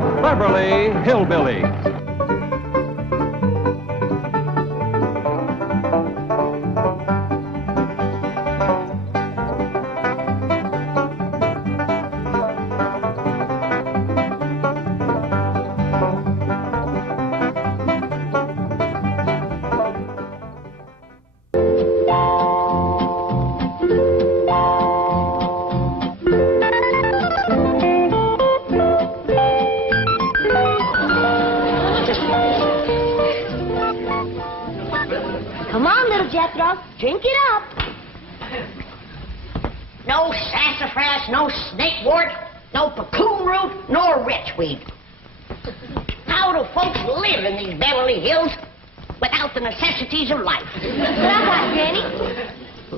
the Beverly Hillbillies. Come on, little Jethro. Drink it up. No sassafras, no snakewort, no puccoon root, nor wretchweed. How do folks live in these Beverly Hills without the necessities of life? What I got, Granny?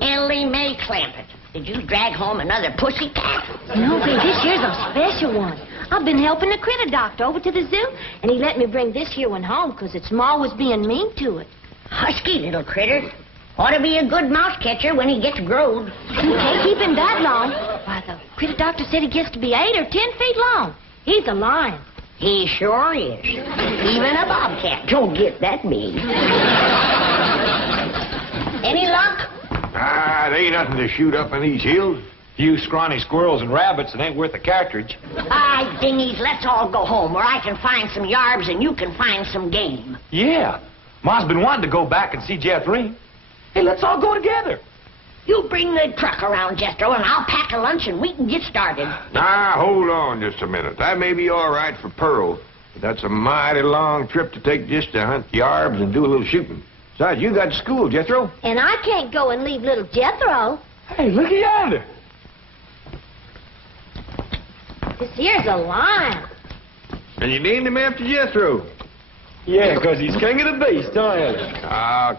Ellie Mae Clampett, did you drag home another pussy cat? No, babe, this year's a special one. I've been helping the critter doctor over to the zoo, and he let me bring this here one home because its ma was being mean to it. Husky little critter. Ought to be a good mouse catcher when he gets growed. You can't keep him that long. Why, the critter doctor said he gets to be 8 or 10 feet long. He's a lion. He sure is. Even a bobcat don't get that big. Any luck? There ain't nothing to shoot up in these hills. Few scrawny squirrels and rabbits that ain't worth a cartridge. Aye, dingies, let's all go home where I can find some yarbs and you can find some game. Yeah. Ma's been wanting to go back and see Jethro. Hey, let's all go together. You bring the truck around, Jethro, and I'll pack a lunch and we can get started. Now, hold on just a minute. That may be all right for Pearl, but that's a mighty long trip to take just to hunt yarbs and do a little shooting. Besides, you got school, Jethro. And I can't go and leave little Jethro. Hey, look yonder. This here's a lion. And you named him after Jethro. Yeah, because he's king of the beast, aren't he?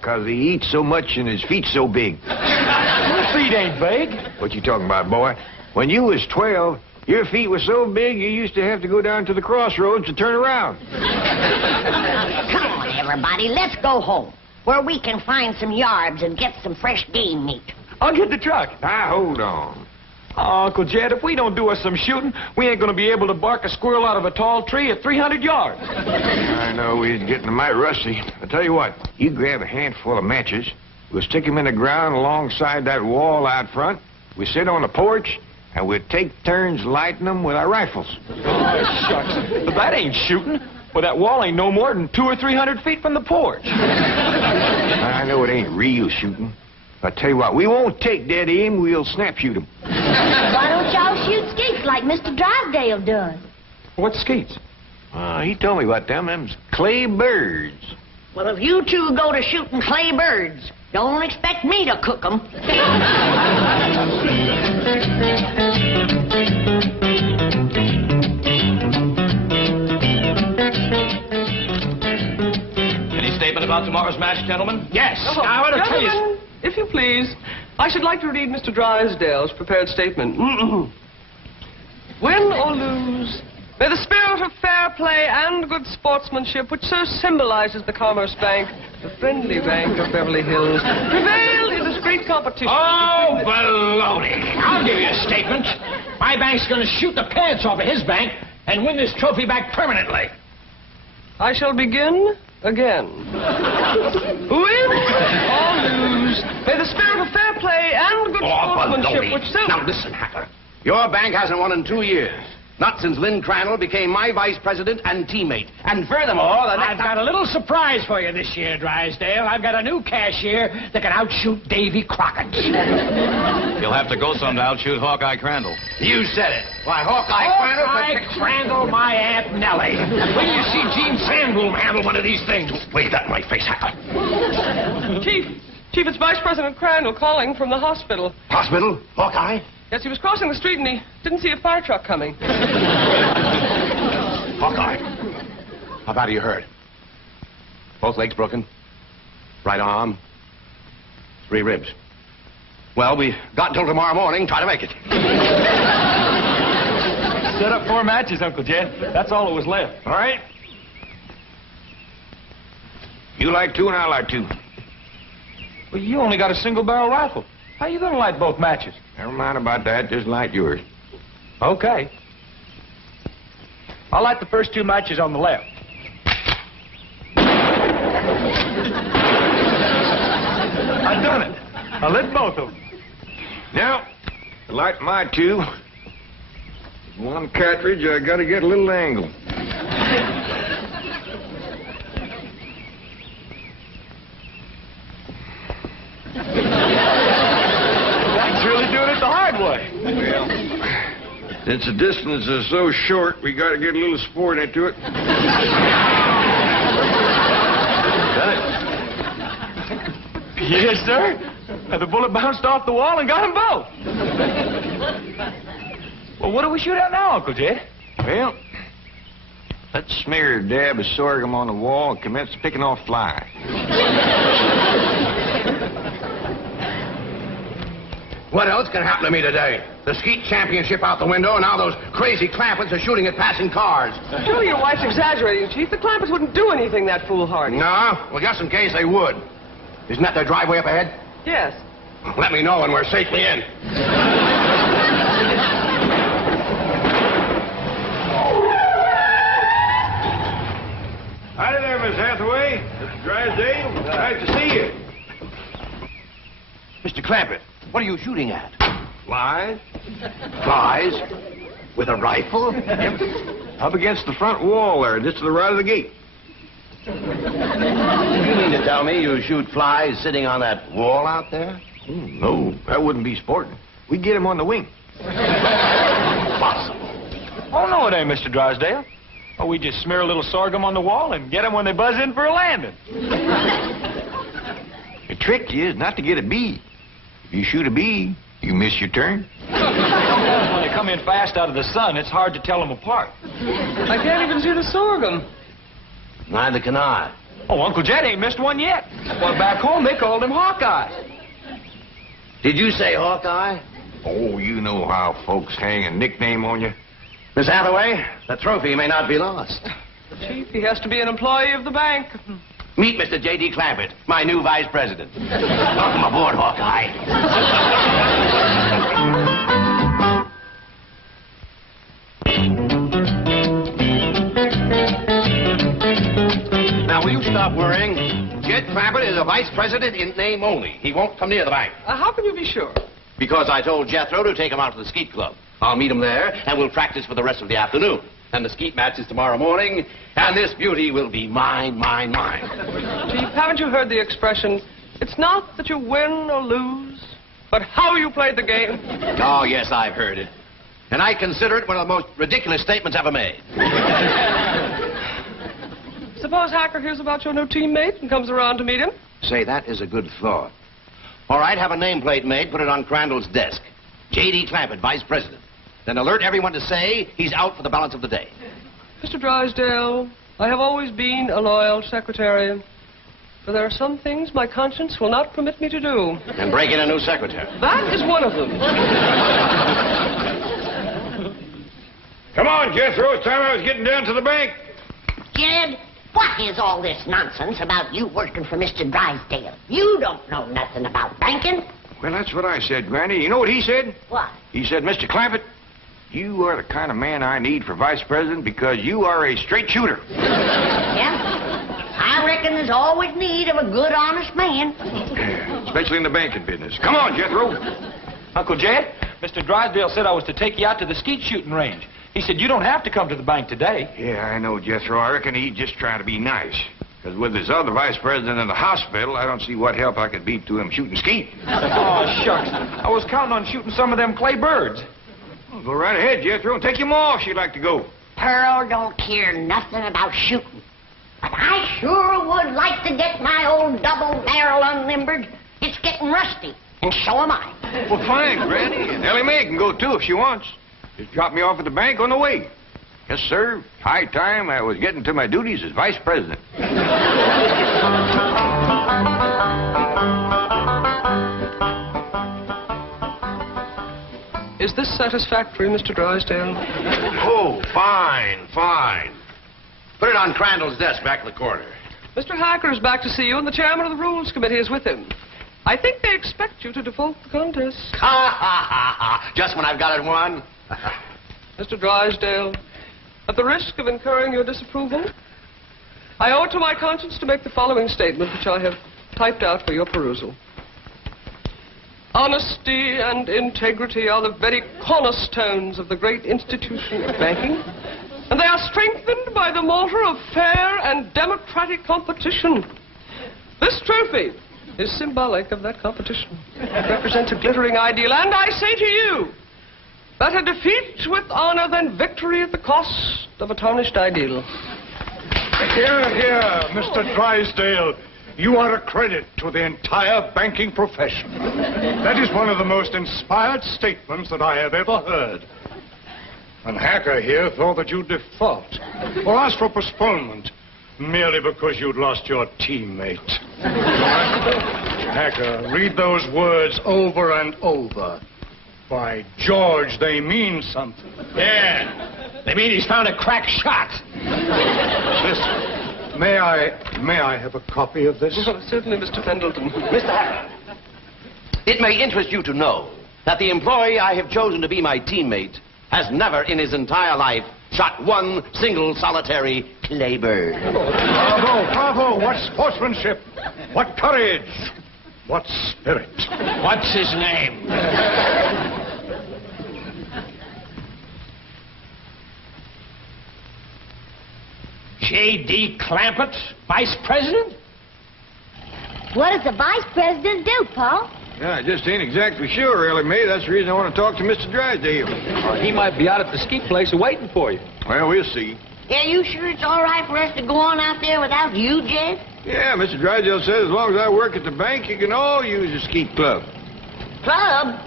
'Cause he eats so much and his feet's so big. Your feet ain't big. What you talking about, boy? When you was 12, your feet were so big you used to have to go down to the crossroads to turn around. Come on, everybody, let's go home where we can find some yarbs and get some fresh game meat. I'll get the truck. Now, hold on. Oh, Uncle Jed, if we don't do us some shooting, we ain't going to be able to bark a squirrel out of a tall tree at 300 yards. I know we're getting mighty rusty. I tell you what, you grab a handful of matches, we'll stick them in the ground alongside that wall out front, we sit on the porch, and we'll take turns lighting them with our rifles. Oh, shucks. But that ain't shooting. Well, that wall ain't no more than 200 or 300 feet from the porch. I know it ain't real shooting. I tell you what, we won't take dead aim, we'll snap shoot them. Why don't y'all shoot skeets like Mr. Drysdale does? What's skeets? He told me about them. Them's clay birds. Well, if you two go to shooting clay birds, don't expect me to cook them. Any statement about tomorrow's match, gentlemen? Yes. I want to tell you... Gentlemen, if you please, I should like to read Mr. Drysdale's prepared statement. Win or lose, may the spirit of fair play and good sportsmanship, which so symbolizes the Commerce Bank, the friendly bank of Beverly Hills, prevail in this great competition. Oh, baloney. I'll give you a statement. My bank's going to shoot the pants off of his bank and win this trophy back permanently. I shall begin again. Win or lose, may the spirit of fair play and good sportsmanship, baloney. which so... Now, listen, Hacker. Your bank hasn't won in 2 years. Not since Lynn Crandall became my vice president and teammate. And furthermore, I've got a little surprise for you this year, Drysdale. I've got a new cashier that can outshoot Davy Crockett. You'll have to go some to outshoot Hawkeye Crandall. You said it. Why, Hawkeye Crandall, my Aunt Nellie. When you see Gene Sandbloom handle one of these things, wave that in my face, Hacker. Chief, it's Vice President Crandall calling from the hospital. Hospital? Hawkeye? Yes, he was crossing the street and he didn't see a fire truck coming. Hawkeye, how bad are you hurt? Both legs broken? Right arm? 3 ribs. Well, we got until tomorrow morning. Try to make it. Set up 4 matches, Uncle Jed. That's all that was left. All right? You like 2 and I like 2. Well, you only got a single-barrel rifle. How you going to light both matches? Never mind about that. Just light yours. Okay. I'll light the first 2 matches on the left. I've done it. I lit both of them. Now, to light my 2, one cartridge, I gotta get a little angle. That's really doing it the hard way. Well, since the distance is so short, we gotta get a little sport into it. Yes, sir. The bullet bounced off the wall and got them both. Well, what do we shoot at now, Uncle Jed? Well, let's smear a dab of sorghum on the wall and commence picking off flies. What else can happen to me today? The skeet championship out the window, and now those crazy Clampets are shooting at passing cars. Surely your wife's exaggerating, Chief. The Clampets wouldn't do anything that foolhardy. No? Well, just in case they would. Isn't that their driveway up ahead? Yes. Let me know when we're safely in. Hi there, Miss Hathaway. Mr. Drysdale. Nice to see you. Mr. Clampett, what are you shooting at? Flies? Flies? With a rifle? Up against the front wall there, just to the right of the gate. You mean to tell me you shoot flies sitting on that wall out there? Oh, no, that wouldn't be sporting. We get him on the wing. Impossible. Oh, no, it ain't, Mr. Drysdale. Oh, we just smear a little sorghum on the wall and get them when they buzz in for a landing. The trick is not to get a bee. If you shoot a bee, you miss your turn. When they come in fast out of the sun, it's hard to tell them apart. I can't even see the sorghum. Neither can I. Oh, Uncle Jed ain't missed one yet. Well, back home, they called him Hawkeye. Did you say Hawkeye? Oh, you know how folks hang a nickname on you. Miss Hathaway, the trophy may not be lost. Chief, he has to be an employee of the bank. Meet Mr. J.D. Clampett, my new vice president. Welcome aboard, Hawkeye. Now, will you stop worrying? Jed Clampett is a vice president in name only. He won't come near the bank. How can you be sure? Because I told Jethro to take him out to the skeet club. I'll meet him there, and we'll practice for the rest of the afternoon. And the skeet match is tomorrow morning, and this beauty will be mine, mine, mine. Chief, haven't you heard the expression, it's not that you win or lose, but how you played the game? Oh, yes, I've heard it. And I consider it one of the most ridiculous statements ever made. Suppose Hacker hears about your new teammate and comes around to meet him? Say, that is a good thought. All right, have a nameplate made, put it on Crandall's desk. J.D. Clampett, vice president. Then alert everyone to say he's out for the balance of the day. Mr. Drysdale, I have always been a loyal secretary, but there are some things my conscience will not permit me to do. And break in a new secretary. That is one of them. Come on, Jethro. It's time I was getting down to the bank. Jed, what is all this nonsense about you working for Mr. Drysdale? You don't know nothing about banking. Well, that's what I said, Granny. You know what he said? What? He said, Mr. Clampett, you are the kind of man I need for vice president because you are a straight shooter. Yeah? I reckon there's always need of a good, honest man. Especially in the banking business. Come on, Jethro. Uncle Jed, Mr. Drysdale said I was to take you out to the skeet shooting range. He said you don't have to come to the bank today. Yeah, I know, Jethro. I reckon he's just trying to be nice. Because with his other vice president in the hospital, I don't see what help I could be to him shooting skeet. Oh, shucks. I was counting on shooting some of them clay birds. Well, go right ahead, Jethro, and take him off if you'd like to go. Pearl don't care nothing about shooting. But I sure would like to get my old double barrel unlimbered. It's getting rusty, and so am I. Well, fine, Granny. And Ellie Mae can go, too, if she wants. Just drop me off at the bank on the way. Yes, sir. High time I was getting to my duties as vice president. Is this satisfactory, Mr. Drysdale? Oh, fine, fine. Put it on Crandall's desk back in the corner. Mr. Hacker is back to see you, and the chairman of the Rules Committee is with him. I think they expect you to default the contest. Ha, ha, ha, ha. Just when I've got it won. Mr. Drysdale, At the risk of incurring your disapproval, I owe it to my conscience to make the following statement, which I have typed out for your perusal. Honesty and integrity are the very cornerstones of the great institution of banking, and they are strengthened by the mortar of fair and democratic competition. This trophy is symbolic of that competition. It represents a glittering ideal, and I say to you, better defeat with honor than victory at the cost of a tarnished ideal. Here, Mr. Drysdale. You are a credit to the entire banking profession. That is one of the most inspired statements that I have ever heard. And Hacker here thought that you'd default or ask for postponement merely because you'd lost your teammate. Hacker, read those words over and over. By George, they mean something. Yeah. They mean he's found a crack shot. Listen. May I have a copy of this? Oh, certainly, Mr. Pendleton. Mr. Hacker, it may interest you to know that the employee I have chosen to be my teammate has never in his entire life shot one single solitary claybird. Bravo! What sportsmanship! What courage! What spirit! What's his name? J.D. Clampett, Vice President? What does the vice president do, Paul? Yeah, I just ain't exactly sure, really, May. That's the reason I want to talk to Mr. Drysdale. He might be out at the ski place waiting for you. Well, we'll see. Yeah, you sure it's all right for us to go on out there without you, Jed? Yeah, Mr. Drysdale says as long as I work at the bank, you can all use the skeet club. Club?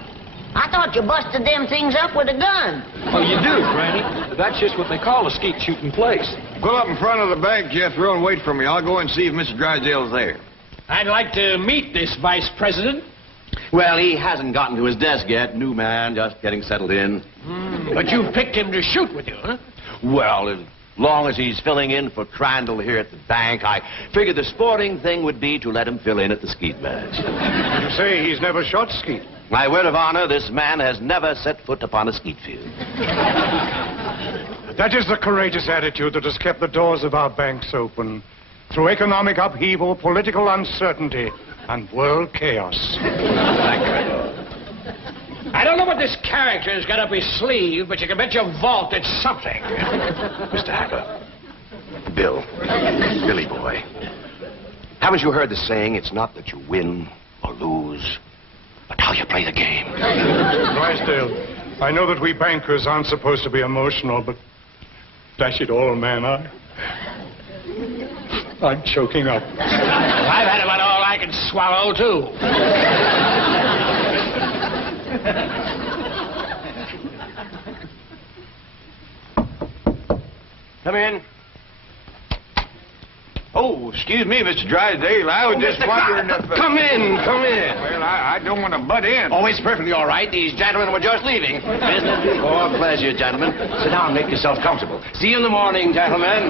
I thought you busted them things up with a gun. Oh, you do, Granny? That's just what they call a skeet shooting place. Pull up in front of the bank, Jethro, and wait for me. I'll go and see if Mr. Drysdale's there. I'd like to meet this Vice President. Well, he hasn't gotten to his desk yet. New man, just getting settled in. But you picked him to shoot with you, huh? Well, as long as he's filling in for Crandall here at the bank, I figured the sporting thing would be to let him fill in at the skeet match. You say he's never shot skeet? My word of honor, this man has never set foot upon a skeet field. That is the courageous attitude that has kept the doors of our banks open through economic upheaval, political uncertainty, and world chaos. I don't know what this character's got up his sleeve, but you can bet your vault it's something. Mr. Hacker, Billy boy, haven't you heard the saying, it's not that you win or lose, but how you play the game? Drysdale, I know that we bankers aren't supposed to be emotional, but dash it all, man, I'm choking up. I've had about all I can swallow, too. Come in. Oh, excuse me, Mr. Drysdale. I was just wondering if... Come in. Well, I don't want to butt in. Oh, it's perfectly all right. These gentlemen were just leaving. Business before pleasure, gentlemen. Sit down and make yourself comfortable. See you in the morning, gentlemen.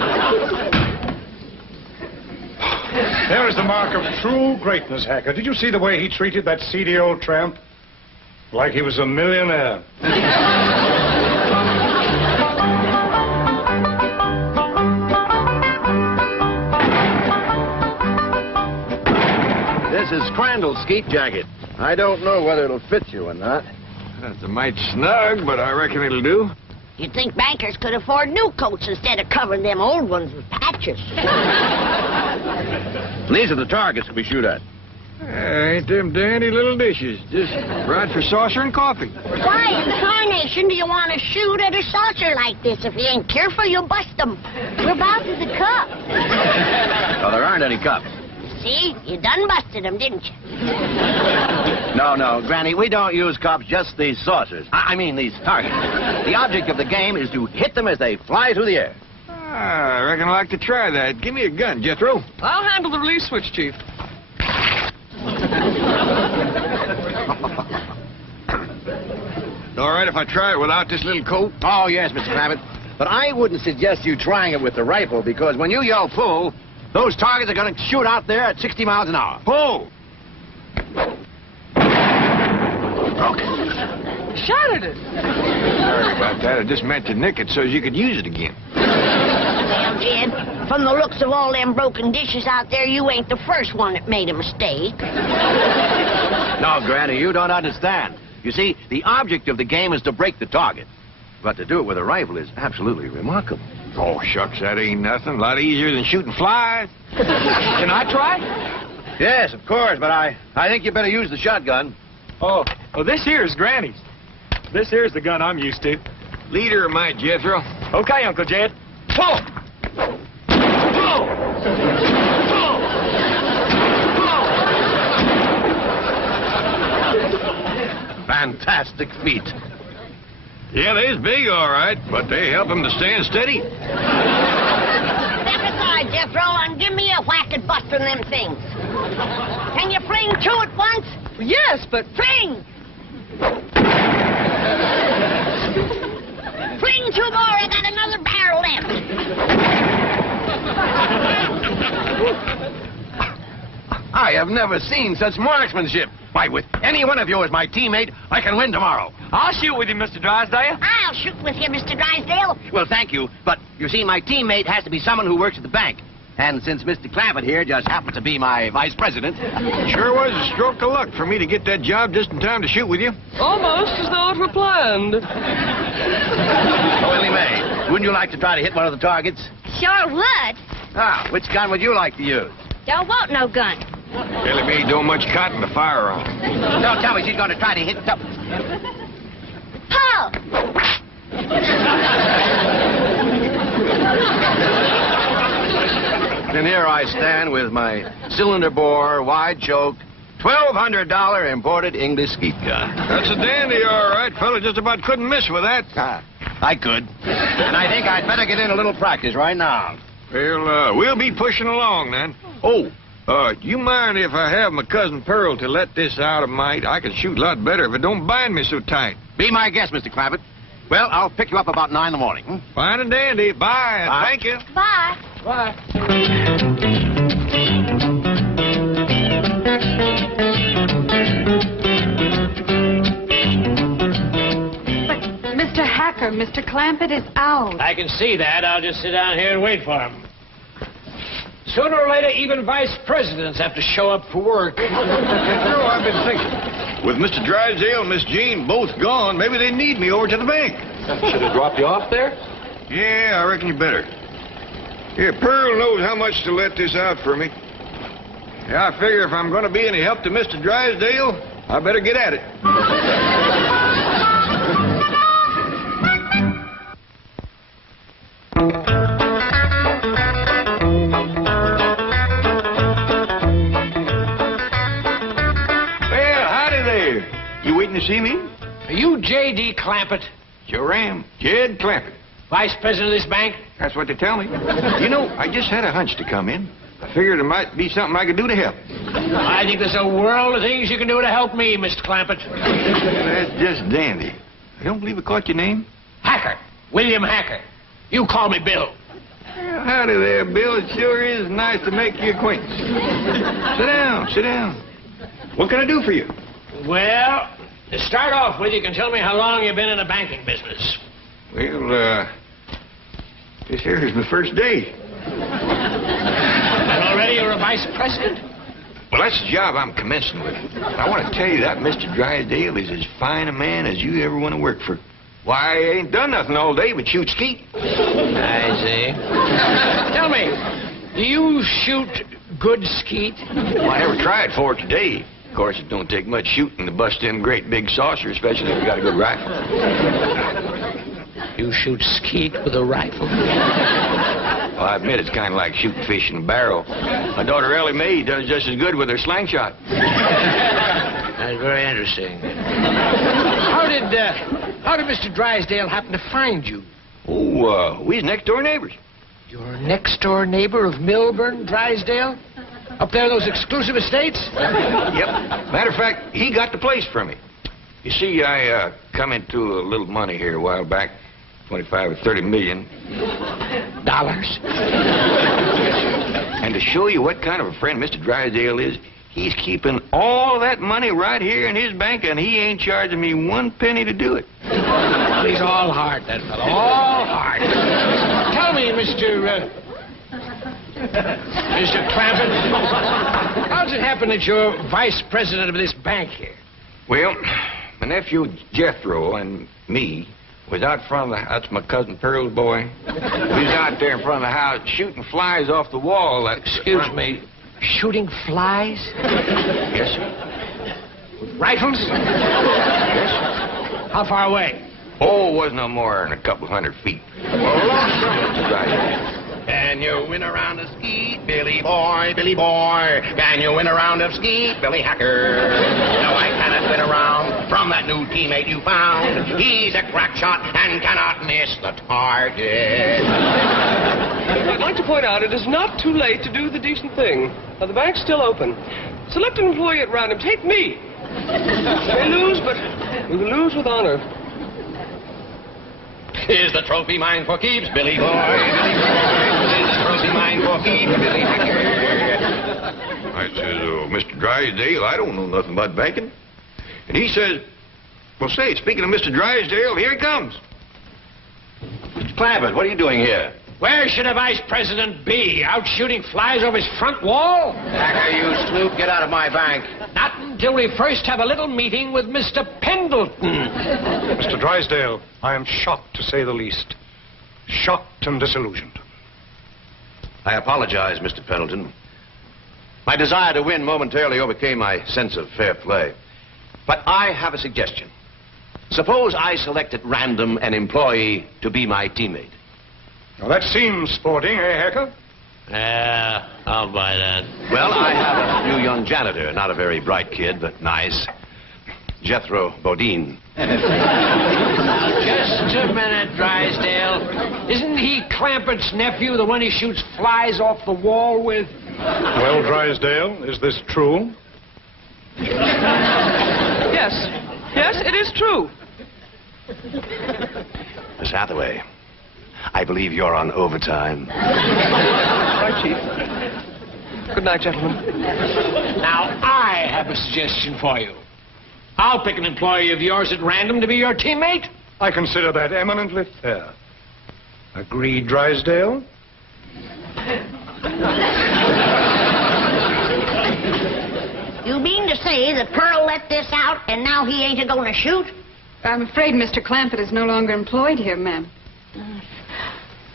There is the mark of true greatness, Hacker. Did you see the way he treated that seedy old tramp? Like he was a millionaire. This is Crandall's skeet jacket. I don't know whether it'll fit you or not. That's a mite snug, but I reckon it'll do. You'd think bankers could afford new coats instead of covering them old ones with patches. These are the targets we shoot at. Ain't them dandy little dishes. Just right for saucer and coffee. Why in tarnation do you want to shoot at a saucer like this? If you ain't careful, you'll bust them. We're about to the cup. Oh, there aren't any cups. See? You done busted them, didn't you? No, Granny, we don't use cups, just these saucers. I mean these targets. The object of the game is to hit them as they fly through the air. I reckon I'd like to try that. Give me a gun, Jethro. I'll handle the release switch, Chief. All right if I try it without this little coat? Oh, yes, Mr. Rabbit. But I wouldn't suggest you trying it with the rifle, because when you yell pull, those targets are going to shoot out there at 60 miles an hour. Pull! Okay. shot at it. Sorry about that. I just meant to nick it so you could use it again. Well, Jed, from the looks of all them broken dishes out there, you ain't the first one that made a mistake. No, Granny, you don't understand. You see, the object of the game is to break the target. But to do it with a rifle is absolutely remarkable. Oh, shucks, that ain't nothing. A lot easier than shooting flies. Can I try? Yes, of course, but I think you better use the shotgun. Oh, this here is Granny's. This here's the gun I'm used to. Leader of my Jethro. Okay, Uncle Jed. Pull! Pull! Fantastic feat. Yeah, they's big, all right, but they help them to stand steady. Step aside, Jethro, and give me a whack at busting them things. Can you fling two at once? Yes, but... Fling! Fling two more, I got another barrel left. I have never seen such marksmanship. Why, with any one of you as my teammate, I can win tomorrow. I'll shoot with you, Mr. Drysdale. I'll shoot with you, Mr. Drysdale. Well, thank you, but you see, my teammate has to be someone who works at the bank. And since Mr. Clampett here just happens to be my vice president... Sure was a stroke of luck for me to get that job just in time to shoot with you. Almost as though it were planned. Oh, Willie Mae, wouldn't you like to try to hit one of the targets? Sure would. Ah, which gun would you like to use? Don't want no gun. Ellie Mae don't much cotton to fire on. Don't tell me she's going to try to hit something. Pull! And here I stand with my cylinder bore, wide choke, $1,200 imported English skeet gun. That's a dandy, all right. Fella just about couldn't miss with that. I could. And I think I'd better get in a little practice right now. Well, we'll be pushing along then. Oh, you mind if I have my cousin Pearl to let this out of mite? I can shoot a lot better if it don't bind me so tight. Be my guest, Mr. Clampett. Well, I'll pick you up about 9 in the morning. Fine and dandy. Bye. Bye. Thank you. Bye. Bye. Mr. Hacker, Mr. Clampett is out. I can see that. I'll just sit down here and wait for him. Sooner or later, even vice presidents have to show up for work. I've been thinking. With Mr. Drysdale and Miss Jean both gone, maybe they need me over to the bank. Should have dropped you off there? Yeah, I reckon you better. Yeah, Pearl knows how much to let this out for me. Yeah, I figure if I'm going to be any help to Mr. Drysdale, I better get at it. You waiting to see me? Are you J.D. Clampett, Sure am. Jed Clampett. vice president of this bank? That's what they tell me. You know, I just had a hunch to come in. I figured there might be something I could do to help. I think there's a world of things you can do to help me, Mr. Clampett. That's just dandy. I don't believe I caught your name. Hacker. William Hacker. You call me Bill. Well, howdy there, Bill. It sure is nice to make your acquaintance. Sit down, sit down. What can I do for you? Well, to start off with, you can tell me how long you've been in the banking business. Well, this here is my first day. And already you're a vice president? Well, that's the job I'm commencing with. I want to tell you that Mr. Drysdale is as fine a man as you ever want to work for. Why, I ain't done nothing all day but shoot skeet. I see. Tell me, do you shoot good skeet? Well, I never tried for it today. Of course, it don't take much shooting to bust in a great big saucer, especially if you got a good rifle. You shoot skeet with a rifle? Well, I admit it's kind of like shooting fish in a barrel. My daughter Ellie Mae does just as good with her slingshot. That's very interesting. How did Mr. Drysdale happen to find you? Oh, we's next-door neighbors. Your next-door neighbor of Milburn, Drysdale? Up there, those exclusive estates? Yep. Matter of fact, he got the place for me. You see, I come into a little money here a while back, 25 or 30 million. Dollars? And to show you what kind of a friend Mr. Drysdale is, He's keeping all that money right here in his bank, and he ain't charging me 1 penny to do it. He's all heart, that fellow. All heart. Tell me, Mr. Clampett, how does it happen that you're vice president of this bank here? Well, my nephew Jethro and me was out front of the house. That's my cousin Pearl's boy. We was out there in front of the house shooting flies off the wall. Excuse me. Shooting flies? Yes, sir. Rifles? Yes, sir. How far away? Oh, it wasn't no more than a couple 100 feet. Can you win a round of skeet, Billy boy, Billy boy? Can you win a round of skeet, Billy Hacker? No, I cannot win a round from that new teammate you found. He's a crack shot and cannot miss the target. I'd like to point out it is not too late to do the decent thing. Now, the bank's still open. Select an employee at random. Take me. We may lose, but we will lose with honor. Is the trophy mine for keeps, Billy boy? Billy boy. Is the trophy mine for keeps, Billy Hacker? I says, Mr. Drysdale, I don't know nothing about banking. And he says, well, say, speaking of Mr. Drysdale, here he comes. Mr. Clampett, what are you doing here? Where should a vice president be? Out shooting flies off his front wall? Hacker, you snoop, get out of my bank. Not until we first have a little meeting with Mr. Pendleton. Mr. Drysdale, I am shocked, to say the least. Shocked and disillusioned. I apologize, Mr. Pendleton. My desire to win momentarily overcame my sense of fair play. But I have a suggestion. Suppose I select at random an employee to be my teammate. Now, that seems sporting, eh, Hacker? Yeah, I'll buy that. Well, I have a new young janitor. Not a very bright kid, but nice. Jethro Bodine. Just a minute, Drysdale. Isn't he Clampett's nephew, the one he shoots flies off the wall with? Well, Drysdale, is this true? Yes. Yes, it is true. Miss Hathaway, I believe you're on overtime. Right, Chief. Good night, gentlemen. Now, I have a suggestion for you. I'll pick an employee of yours at random to be your teammate. I consider that eminently fair. Agreed, Drysdale? You mean to say that Pearl let this out and now he ain't a-going to shoot? I'm afraid Mr. Clampett is no longer employed here, ma'am.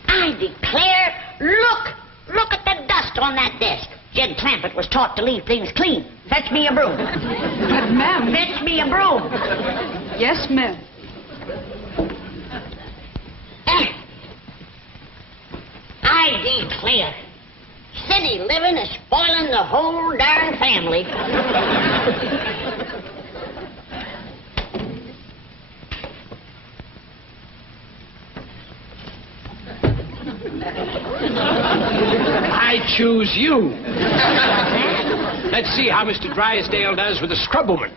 I declare, look at the dust on that desk. Jed Clampett was taught to leave things clean. Fetch me a broom. But, ma'am... Fetch me a broom. Yes, ma'am. I declare, city living is spoiling the whole darn family. I choose you. Let's see how Mr. Drysdale does with the scrub woman.